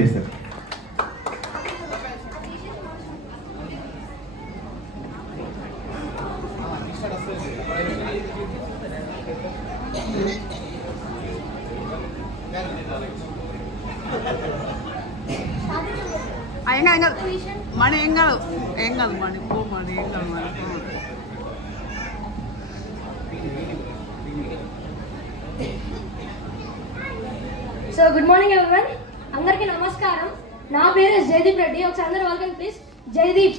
చేశారు. మనీ ఏం కాదు మనీ పో మనీ ఏం కాదు money. So good morning everyone, అందరికీ నమస్కారం. నా పేరు జయదీప్ రెడ్డి. ఒకసారి అందరూ వెల్కమ్ ప్లీజ్. జయదీప్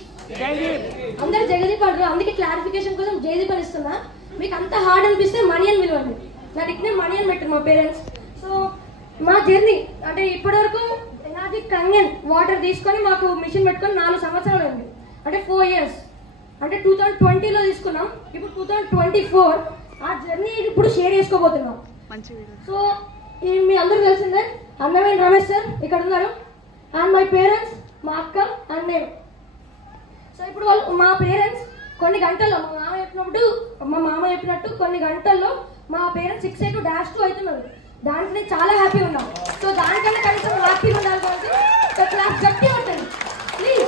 అందరు జగదీప్ అంటారు, అందుకే క్లారిఫికేషన్ కోసం జయదీప్ అని ఇస్తున్నా. మీకు అంత హార్డ్ అనిపిస్తే మనీ అని పిలవండి. నా నిక్నేమ్ మనీ అని పెట్టారు మా పేరెంట్స్. సో మా జర్నీ అంటే ఇప్పటివరకు నాది కంగన్ వాటర్ తీసుకొని మాకు మిషన్ పెట్టుకొని 4 సంవత్సరాలు అయింది, అంటే 4 years. అంటే 2020లో తీసుకున్నాం, ఇప్పుడు 2024. ఆ జర్నీ ఇప్పుడు షేర్ చేసుకోబోతున్నాం. సో మీ అందరూ తెలిసిందే, అన్నవేణి రమేష్ సార్ ఇక్కడ ఉన్నారు, అండ్ మై పేరెంట్స్, మా అక్క అండ్ నేను. సో ఇప్పుడు వాళ్ళు మా పేరెంట్స్ కొన్ని గంటల్లో మా మామ చెప్పినట్టు కొన్ని గంటల్లో మా పేరెంట్స్ 682-2 అవుతున్నారు. దానికి నేను చాలా హ్యాపీ ఉన్నాను. సో దానికన్నా కనీసం హ్యాపీగా ఉండాలి కాబట్టి క్లాస్ గట్టి ఉంటుంది ప్లీజ్.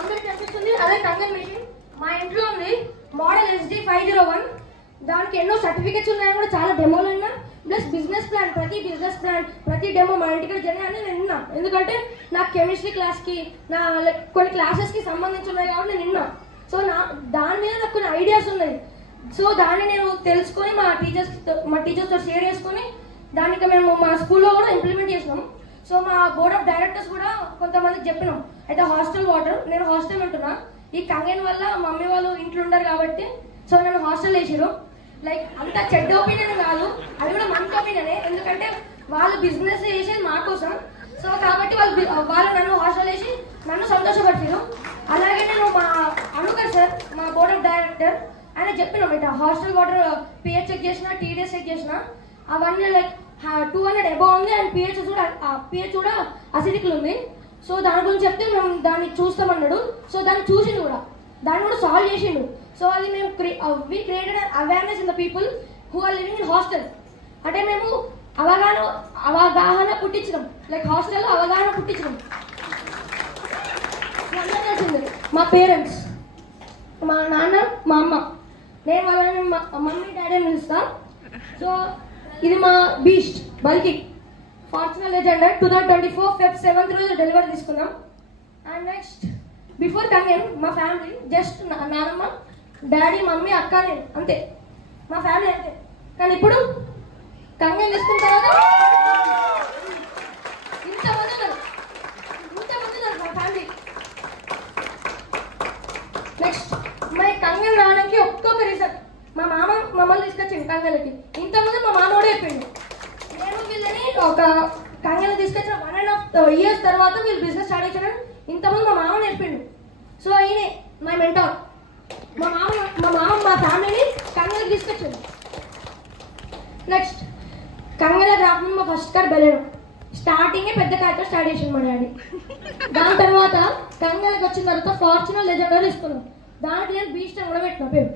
అందరికి అనిపిస్తుంది అదే కంగన్ మిషన్ మా ఇంట్లో ఉంది, మోడల్ SD501. దానికి ఎన్నో సర్టిఫికెట్స్ ఉన్నాయని కూడా చాలా డెమోలు ఉన్నా, ప్లస్ బిజినెస్ ప్లాన్, ప్రతి డెమో మా ఇంటికి జరిగిన నేను విన్నా. ఎందుకంటే నాకు కెమిస్ట్రీ క్లాస్కి నా కొన్ని క్లాసెస్కి సంబంధించి ఉన్నాయి కాబట్టి నేను విన్నా. సో దాని మీద నాకు కొన్ని ఐడియాస్ ఉన్నాయి. సో దాన్ని నేను తెలుసుకొని మా టీచర్స్తో షేర్ చేసుకొని దానికి మేము మా స్కూల్లో కూడా ఇంప్లిమెంట్ చేసినాం. సో మా బోర్డ్ ఆఫ్ డైరెక్టర్స్ కూడా కొంతమందికి చెప్పినాం. అయితే హాస్టల్ వాటర్, నేను హాస్టల్ ఉంటున్నా. ఈ కంగన్ వల్ల మమ్మీ వాళ్ళు ఇంట్లో ఉండరు కాబట్టి సో నన్ను హాస్టల్ వేసారు. లైక్ అంత చెడ్డ ఒపీనియన్ కాదు, అది కూడా మంచి ఒపీనియనే. ఎందుకంటే వాళ్ళు బిజినెస్ చేసేది మా కోసం. సో కాబట్టి వాళ్ళు నన్ను హాస్టల్ వేసి నన్ను సంతోషపరిచారు. అలాగే నేను మా అనుకర్ సార్, మా బోర్డ్ ఆఫ్ డైరెక్టర్, ఆయన చెప్పినాం ఇట్లా హాస్టల్ వాటర్ pH చెక్ చేసిన, TDS చెక్ చేసిన, అవన్నీ లైక్ 200 అబౌవ్ ఉంది. అండ్ pH కూడా అసిడిక్ ఉంది. సో దాని గురించి చెప్తే మేము దాన్ని చూస్తామన్నాడు. సో దాన్ని చూసిండు కూడా, దాన్ని కూడా సాల్వ్ చేసిండు. సో అది మేము we created awareness in the people who are living in hostel. అంటే మేము అవగాహన పుట్టించినాం, లైక్ హాస్టల్లో అవగాహన పుట్టించినాం. మా పేరెంట్స్, మా నాన్న, మా అమ్మ, నేను వాళ్ళని మమ్మీ డాడీ అని పిలుస్తా. సో ఇది మా బీస్ట్ బల్కి ఫార్చునర్ లెజెండర్ 2024 Feb 7th రోజు డెలివరీ తీసుకున్నాం. అండ్ నెక్స్ట్ బిఫోర్ కంగన్ మా ఫ్యామిలీ జస్ట్ నాన్నమ్మ, డాడీ, మమ్మీ, అక్క, నేను, అంతే మా ఫ్యామిలీ అంతే. కానీ ఇప్పుడు కంగన్ తీసుకున్న తర్వాత ఇంతమంది ఉన్నారు మా ఫ్యామిలీ. నెక్స్ట్ మా కంగన్ రావడానికి ఒక్కొక్క రీజన్. మా మామ మమ్మల్ని తీసుకొచ్చింది కంగన్కి. ఇంతకుముందు మా మామ కూడా చెప్పిండు, నేను వీళ్ళని ఒక కంగన్ తీసుకొచ్చిన 1.5 years తర్వాత వీళ్ళు బిజినెస్ స్టార్ట్ చేశారని ఇంతకుముందు మా మామ చెప్పిండు. సో ఈయనే మై మెంటార్. మా మామ మా ఫ్యామిలీని కంగన్కి తీసుకొచ్చింది. నెక్స్ట్ కంగన్ రాకుండా మా ఫస్ట్ కార్ బెలెరో, స్టార్టింగే పెద్ద కార్తో స్టార్ట్ చేసింది మా డాడీ. దాని తర్వాత కంగన్కి వచ్చిన తర్వాత ఫార్చునర్ లెజెండర్ తీసుకున్నాం. దానికి నేను బీస్ట్ అని కూడా పెట్టిన పేరు.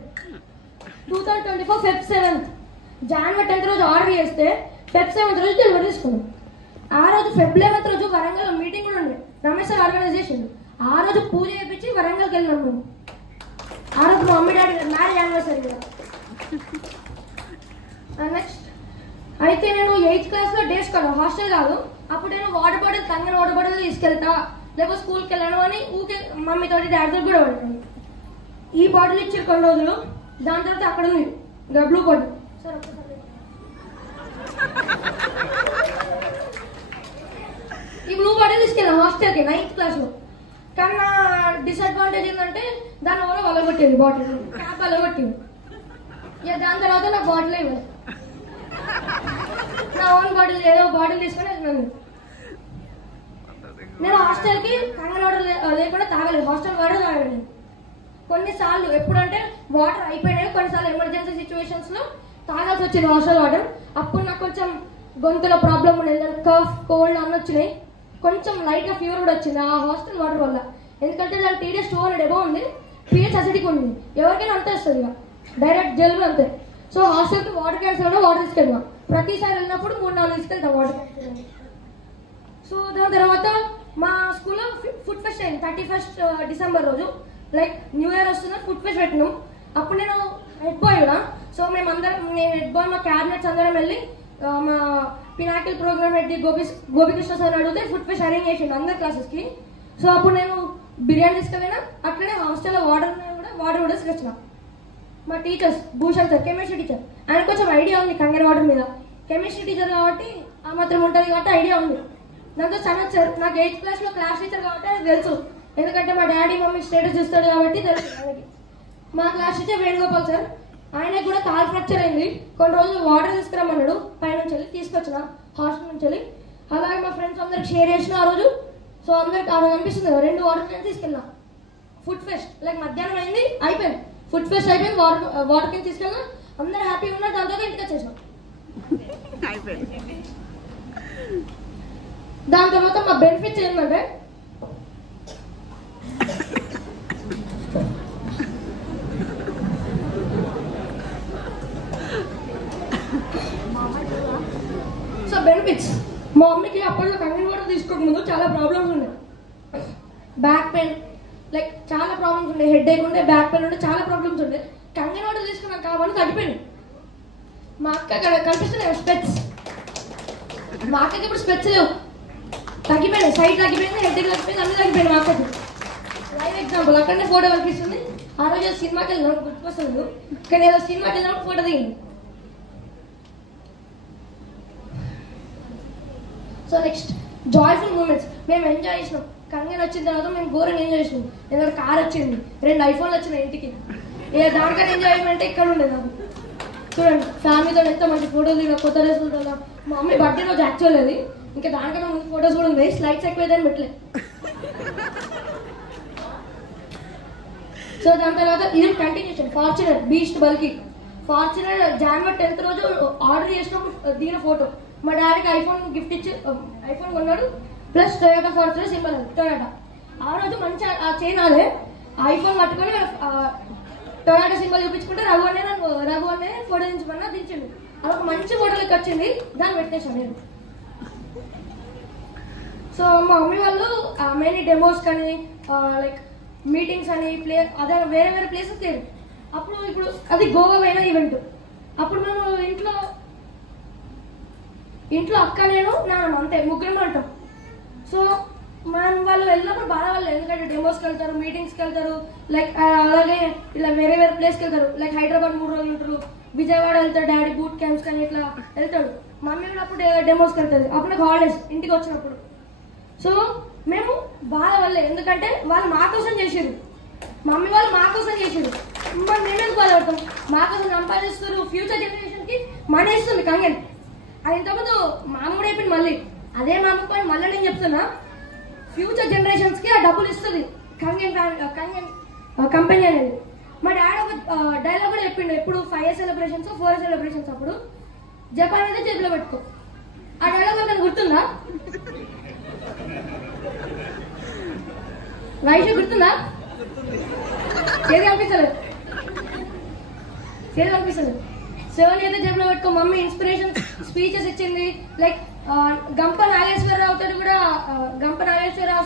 2024 Feb 7th, January 10th రోజు ఆర్డర్ చేస్తే Feb 7th రోజు డెలివరీ తీసుకున్నాం. ఆ రోజు Feb 11th రోజు వరంగల్ మీటింగ్ కూడా ఉండే, రమేష్ సార్ ఆర్గనైజేషన్. ఆ రోజు పూజ చేయించి వరంగల్కి వెళ్ళినాం మేము. ఆ రోజు మా మమ్మీ డాడీ మ్యారేజ్ యానివర్సరీ కూడా. నెక్స్ట్ అయితే నేను 8th క్లాస్లో డేస్ కాదు, హాస్టల్ కాదు. అప్పుడు నేను water bottle, Kangen water bottle తీసుకెళ్తా, లేకపోతే స్కూల్కి వెళ్ళను అని ఊకే మమ్మీతోటి డాడీతో కూడా పడుతుంది. ఈ బాటిల్ ఇచ్చారు కొన్ని రోజులు. దాని తర్వాత అక్కడ ఉంది బ్లూ బాటిల్. సార్ ఈ బ్లూ బాటిల్ తీసుకెళ్ళాను హాస్టల్కి 9th క్లాస్లో. కానీ నా డిసడ్వాంటేజ్ ఏంటంటే దాని వల్ల వలగొట్టేది బాటిల్, క్యాప్ వలగొట్టేది. ఇక దాని తర్వాత నాకు బాటిల్ ఇవ్వలేదు, నా ఓన్ బాటిల్ ఏదో బాటిల్ తీసుకొని వెళ్ళినాను. నేను హాస్టల్కి కంగన్ వాటర్ లేకుండా తాగలేదు, హాస్టల్ వాటర్ తాగలేదు. కొన్నిసార్లు ఎప్పుడంటే వాటర్ అయిపోయినాయి, కొన్నిసార్లు ఎమర్జెన్సీ సిచ్యువేషన్స్లో తాగాల్సి వచ్చింది హాస్టల్ వాటర్. అప్పుడు నాకు కొంచెం గొంతులో ప్రాబ్లం ఉండేది, కఫ్, కోల్డ్ అన్నీ వచ్చినాయి. కొంచెం లైట్గా ఫీవర్ కూడా వచ్చింది ఆ హాస్టల్ వాటర్ వల్ల. ఎందుకంటే దాని TDS 200 అబౌవ్ ఉంది, pH అసిడిక్ ఉంది. ఎవరికైనా అంతే వస్తుంది, ఇక డైరెక్ట్ జలుబు అంతే. సో హాస్టల్కి వాటర్ క్యాన్స్ వాటర్ తీసుకెళ్ళినా. ప్రతిసారి వెళ్ళినప్పుడు 3-4 తీసుకెళ్తాం వాటర్ క్యాన్స్. సో దాని తర్వాత మా స్కూల్లో ఫుడ్ ఫెస్ట్ అయింది 31st డిసెంబర్ రోజు. లైక్ న్యూ ఇయర్ వస్తుందని ఫుడ్ ఫెస్ట్ పెట్టినాం. అప్పుడు నేను హెడ్ బాయ్ కూడా. సో నేను హెడ్ బాయ్ మా క్యాబినెట్స్ అందరం వెళ్ళి మా Pinnacle program head Gopikrishna sir అడిగితే ఫుడ్ ఫెస్ట్ అరేంజ్ చేసిండు అందరి క్లాసెస్కి. సో అప్పుడు నేను బిర్యానీ తీసుకుపోయినా. అట్లనే హాస్టల్లో వాటర్ కూడా తీసుకొచ్చిన. మా teachers Bhushan sir chemistry teacher, ఆయన కొంచెం ఐడియా ఉంది కంగన్ వాటర్ మీద. కెమిస్ట్రీ టీచర్ కాబట్టి ఆ మాత్రం ఉంటుంది కాబట్టి ఐడియా ఉంది. దాంతో సనత్ సార్ నాకు 8th క్లాస్లో క్లాస్ టీచర్ కాబట్టి అది తెలుసు, ఎందుకంటే మా డాడీ మమ్మీ స్టేటస్ చూస్తాడు కాబట్టి తెలుసు ఆయనకి. మా క్లాస్ టీచర్ వేణుగోపాల్ సార్, ఆయనకు కూడా కాల్ ఫ్రాక్చర్ అయింది. కొన్ని రోజులు వాటర్ తీసుకురమ్మన్నాడు, పైనుంచి వెళ్ళి తీసుకొచ్చిన హాస్టల్ నుంచి వెళ్ళి. అలాగే మా ఫ్రెండ్స్ అందరికి షేర్ చేసిన ఆ రోజు. సో అందరికి ఆ రోజు అనిపిస్తుంది 2 వాటర్ క్యాన్స్ తీసుకెళ్ళినా. ఫుడ్ ఫెస్ట్ లైక్ మధ్యాహ్నం అయింది, అయిపోయింది. ఫుడ్ ఫెస్ట్ అయిపోయింది, వాటర్ క్యాన్ తీసుకెళ్ళినా. అందరూ హ్యాపీగా ఉన్నారు. దాని తర్వాత ఇంటికి వచ్చేసాం. దాని తర్వాత మా బెనిఫిట్స్ ఏంటంటే బెనిఫిట్స్. మా మమ్మీకి అప్పట్లో కంగన్ వాటర్ తీసుకోకముందు చాలా ప్రాబ్లమ్స్ ఉండే. బ్యాక్ పెయిన్ లైక్ చాలా ప్రాబ్లమ్స్ ఉండే, హెడ్ ఏక్ ఉండే, బ్యాక్ పెయిన్ ఉండే, చాలా ప్రాబ్లమ్స్ ఉండే. కంగన్ వాటర్ తీసుకున్నాం కాబట్టి తగ్గిపోయింది. మా అక్క అక్కడ కనిపిస్తున్నాయి స్పెట్స్. మా అక్కకి ఇప్పుడు స్పెట్స్ లేవు, తగ్గిపోయినాయి. సైట్ తగ్గిపోయింది, హెడ్ ఏక్ తగ్గిపోయింది, అన్నీ తగ్గిపోయింది మా అక్కకి. లైవ్ ఎగ్జాంపుల్ అక్కడనే ఫోటో కనిపిస్తుంది. ఆ రోజు సినిమాకి వెళ్ళినాం, గుర్తుకొస్తుంది. కానీ ఏదో సినిమాకి వెళ్ళినప్పుడు ఫోటో దిగింది. So next joyful moments. మేము ఎంజాయ్ చేసినాం. కంగన్ వచ్చిన తర్వాత మేము ఘోరంగా ఎంజాయ్ చేసినాం. ఎందుకంటే కార్ వచ్చింది, 2 ఐఫోన్లు వచ్చినాయి ఇంటికి. ఇక దానికన్నా ఎంజాయ్మెంట్ ఇక్కడ ఉండేది నాకు. చూడండి ఫ్యామిలీతో ఎంత మంచి ఫోటోలు దిగా, కొత్త డ్రెస్సులతో. మా మమ్మీ బర్త్డే రోజు యాక్చువల్ అది, ఇంకా దానికన్నా ముందు ఫోటోస్ కూడా ఉన్నాయి. స్లైడ్స్ ఎక్కువైతే పెట్టలే. సో దాని తర్వాత ఇది కంటిన్యూషన్. ఫార్చునర్ బీస్ట్ బల్కి. ఫార్చునర్ January 10th రోజు ఆర్డర్ చేసినప్పుడు దిగిన ఫోటో. మా డాడీకి ఐఫోన్ గిఫ్ట్ ఇచ్చి ఐఫోన్ కొన్నాడు, ప్లస్ టొయోటా ఫార్చునర్ సింబల్ అది టొయోటా. ఆ రోజు మంచి ఆ చైన్ అదే ఐఫోన్ పట్టుకొని టొయోటా సింబల్ చూపించుకుంటే రఘు అనే ఫోటో దించమన్నా దించిండు. అదొక మంచి ఫోటోలకి వచ్చింది, దాన్ని పెట్టేశాను నేను. సో మా మమ్మీ వాళ్ళు మెయిన్ డెమోస్ కానీ లైక్ మీటింగ్స్ అని అదే వేరే వేరే ప్లేసెస్ లేరు. అప్పుడు ఇప్పుడు అది గోవా పోయిన ఈవెంట్. అప్పుడు మేము ఇంట్లో అక్క నేను నాన్న అంతే ముగ్గురం ఉంటాం. సో మనం వాళ్ళు వెళ్ళినప్పుడు బాగా వాళ్ళు, ఎందుకంటే డెమోస్కి వెళ్తారు, మీటింగ్స్కి వెళ్తారు, లైక్ అలాగే ఇలా వేరే వేరే ప్లేస్కి వెళ్తారు. లైక్ హైదరాబాద్ 3 రోజులు ఉంటారు, విజయవాడ వెళ్తాడు డాడీ బూట్ క్యాంప్స్ కానీ ఇట్లా వెళ్తాడు. మమ్మీ కూడా అప్పుడు డెమోస్కి వెళ్తుంది. అప్పుడు నాకు హాలిడేస్ ఇంటికి వచ్చినప్పుడు. సో మేము బాగా వాళ్ళే, ఎందుకంటే వాళ్ళు మా కోసం చేసారు, మమ్మీ వాళ్ళు మా కోసం చేసారు. మరి మేమెందుకు బాధపడతాం? మా కోసం సంపాదిస్తారు, ఫ్యూచర్ జనరేషన్కి మనీ ఇస్తుంది కంగన్. అది ఇంతకుముందు మా అమ్మ కూడా చెప్పింది. మళ్ళీ అదే మా అమ్మ పైన మళ్ళీ నేను చెప్తున్నా, ఫ్యూచర్ జనరేషన్స్కి ఆ డబ్బులు ఇస్తుంది కంగన్ కంపెనీ అనేది. మా డాడీ ఒక డైలాగ్ కూడా చెప్పిండు. ఎప్పుడు 5 year సెలబ్రేషన్స్ 4 year సెలబ్రేషన్స్ అప్పుడు జపాన్ అయితే చేతిలో పెట్టుకో. ఆ డైలాగ్ నాకు గుర్తుందా? వైష గుర్తుందా? ఏది కనిపిస్తలేదు, ఏది కనిపిస్తలేదు. 7 అయితే జేబులో పెట్టుకో. మమ్మీ ఇన్స్పిరేషన్ స్పీచెస్ ఇచ్చింది. లైక్ గంప నాగేశ్వరరావు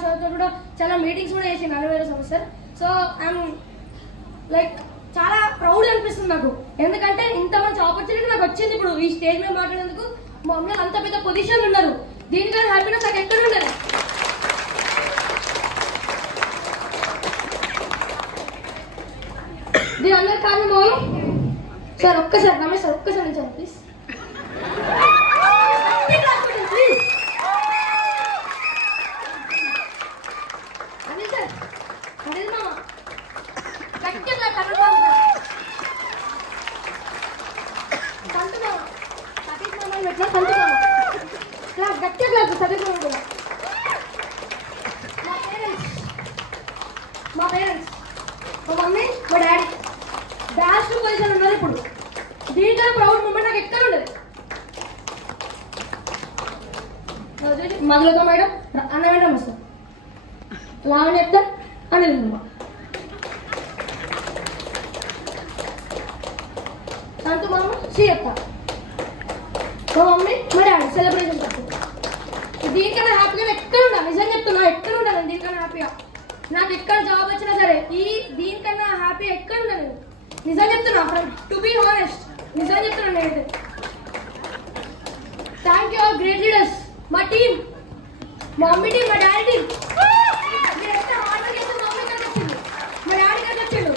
సార్తో కూడా చాలా మీటింగ్స్ కూడా చేసింది 40,000 సంవత్సరం. సో ఐఎమ్ లైక్ చాలా ప్రౌడ్ అనిపిస్తుంది నాకు, ఎందుకంటే ఇంత మంచి ఆపర్చునిటీ నాకు వచ్చింది. ఇప్పుడు ఈ స్టేజ్ మీద మాట్లాడేందుకు మా అమ్మ అంత పెద్ద పొజిషన్ ఉన్నారు. దీనికన్నా హ్యాపీనెస్ నాకు ఎక్కడ ఉండదు. దీని అందరి కారణం మౌనం సార్. ఒక్కసారి రమేష్ సార్ ఒక్కసారి నిలిచారు please. Please Anil sir, Anil మామ గట్టిగా సంతు మామ, సతీష్ మామ పెట్టిన సంతు మామ క్లాస్ గట్టిగా క్లాస్. సతీష్ మామ కూడా మా పేరెంట్స్ మా మమ్మీ మా డాడీ డాష్ పొజిషన్ ఉన్నారు ఇప్పుడు. దీనికన్నా ప్రౌడ్ మూమెంట్ నాకు ఎక్కడ ఉండదు. మధులతో మేడం అన్న మేడం వస్తాం, లావణ్య చెప్తాం అనిల్ మామ, సంతు మామ వచ్చి చెప్తా. మా మమ్మీ మా డాడీ సెలబ్రేషన్ తప్పు. దీనికన్నా హ్యాపీగా ఎక్కడ ఉండా, నిజం చెప్తున్నా, ఎక్కడ ఉండాలి దీనికన్నా హ్యాపీగా. నాకు ఎక్కడ జాబ్ వచ్చినా సరే దీనికన్నా హ్యాపీ ఎక్కడ ఉండాలి. నిజం చెప్తున్నా, టు బీ హానెస్ట్, నిజం చెప్తున్నా నేనైతే. Thank you all great leaders, మా టీమ్, మా మమ్మీ టీం, మా డాడీ టీం. మీరు ఎంత హార్డ్ వర్క్ చేస్తే మా మమ్మీ గారికి వచ్చింది, మా డాడీ గారికి వచ్చాడు,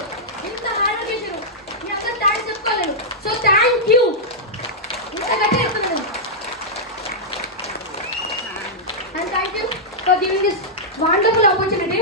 ఎంత హార్డ్ వర్క్ చేశారు. మీ అందరూ థ్యాంక్స్ చెప్పుకోలేదు. So thank you. ఇంత గట్టిగా చెప్తున్నాను. And thank you for giving this wonderful opportunity.